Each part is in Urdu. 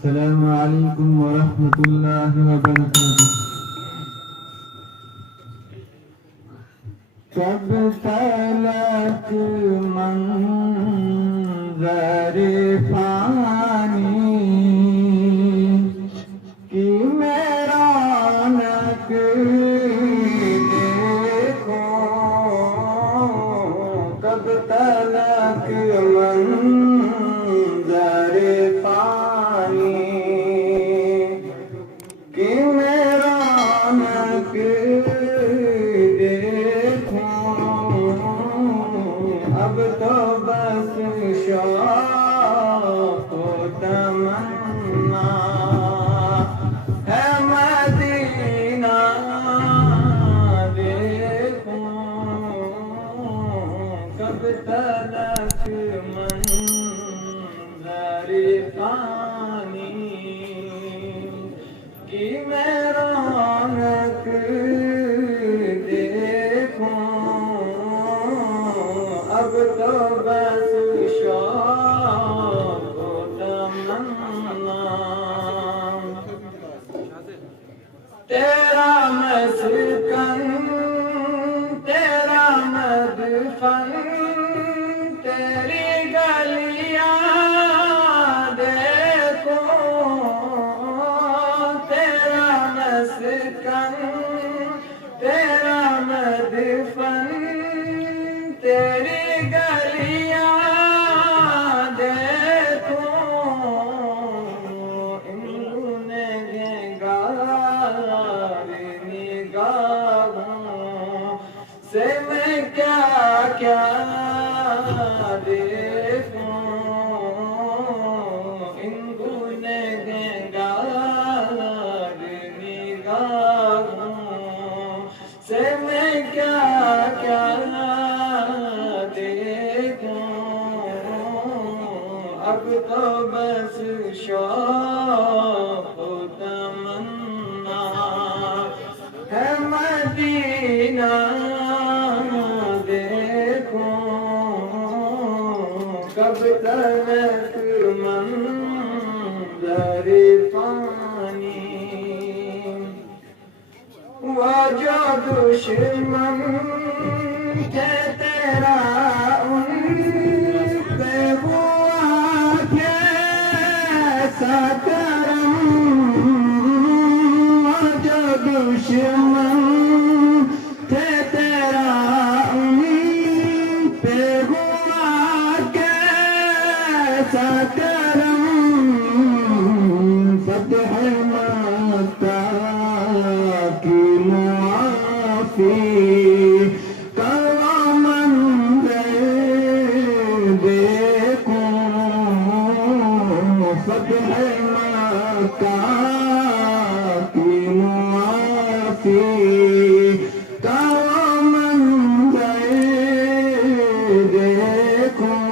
السلام عليكم ورحمة الله وبركاته. کب تلک منظر فانی کی میرا نک دیکھو، کب تلک منظر فانی کی میرا نک اب تو بس شوق و تمنا ہے مدینہ دیکھوں، کب تلک منظر فانی کی میں رونق اب تو بس شوق و تمنا تیرا مسکن، تیرا مدفن، تیری گلیاں دیکھو، تیرا مسکن، تیرا مدفن، تیری گلیاں دیکھو، ان گنہگار نگاہوں سے میں کیا کیا دیکھوں، ان گنہگار نگاہوں سے میں کیا کیا اب تو بس شوق و تمنا ہے مدینہ دیکھوں، کب تلک منظر فانی وہ جو دشمن تھے تیرا ان پہ ہوا کیسا کرم، وہ جو دشمن تھے تیرا ان پہ ہوا کیسا کرم، فتح مکہ کی معافی فتح مکہ کی معافی کا منظر دیکھوں،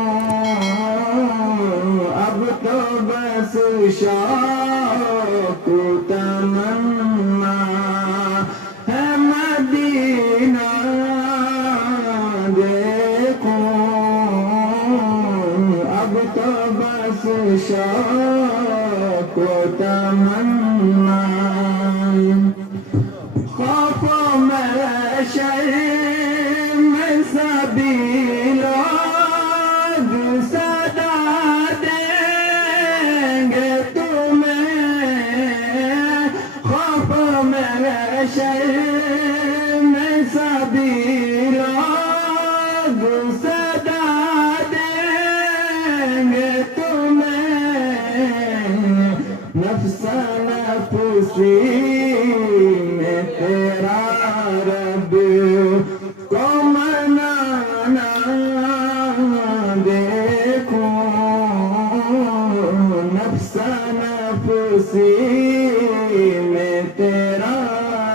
اب تو بس شوق و تمنا ہے مدینہ دیکھوں، اب تو بس شوق و تمنا خوف میں شرم سبھی لوگ صدا دیں گے تمہیں، خوف میں شرم سبھی لوگ صدا دیں گے نفس نفسی میں تیرا رب کو منانا دیکھوں، نفس نفسی میں تیرا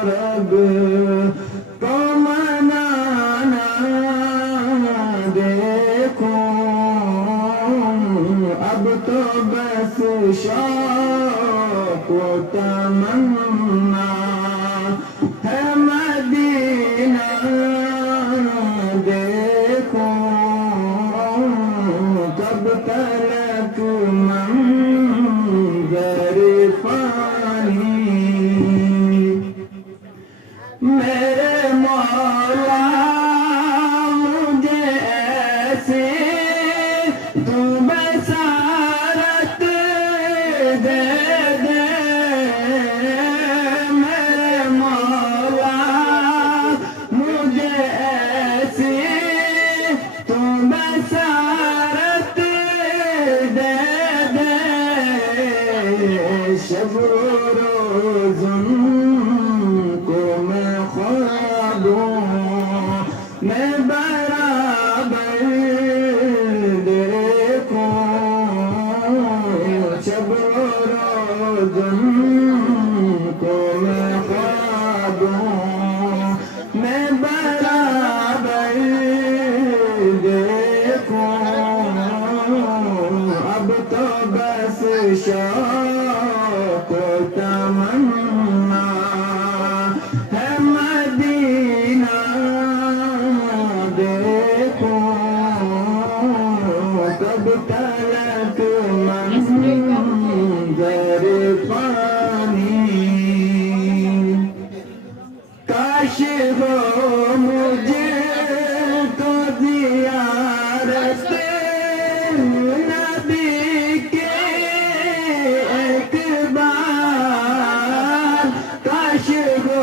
رب کو منانا دیکھوں، اب تو بس شوق و تمنا ہے مدینہ دیکھوں، کب تلک منظر دے دے میرے مولا مجھے ایسی تو بشارت دے دے شب و روز کو میں خوابوں میں برابر دیکھوں شب و روز کو میں خوابوں میں برابر دیکھوں اب تو بس شوق و تمنا ہے مدینہ دیکھوں کب تلک منظر پانی کاش ہو مجھے تو زیارت نبی کے ایک بار کاش ہو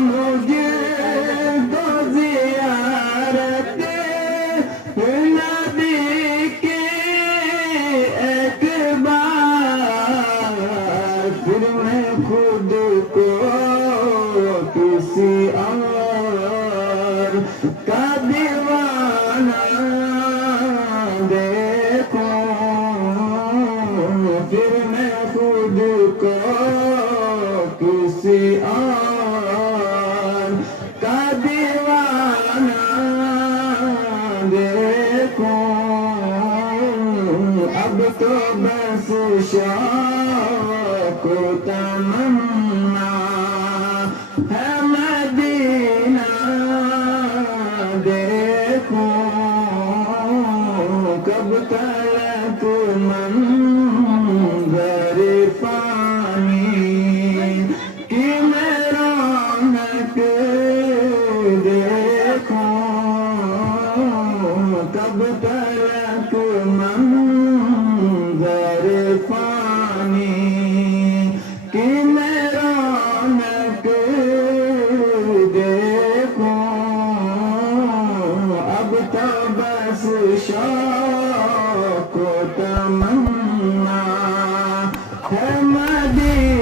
مجھے تو زیارت نبی کے ایک بار پھر میں خود کو کسی اور کا دیوانہ دیکھوں پھر میں خود کو کسی اور کا دیوانہ دیکھوں اب تو بس شوق و تمنا ہے مدینہ دیکھوں کب تلک منظر پانی کی میں رونق دیکھوں کب تلک منظر پانی کی میں رونق دیکھوں اب تو بس شوق و تمنا ہے مدینہ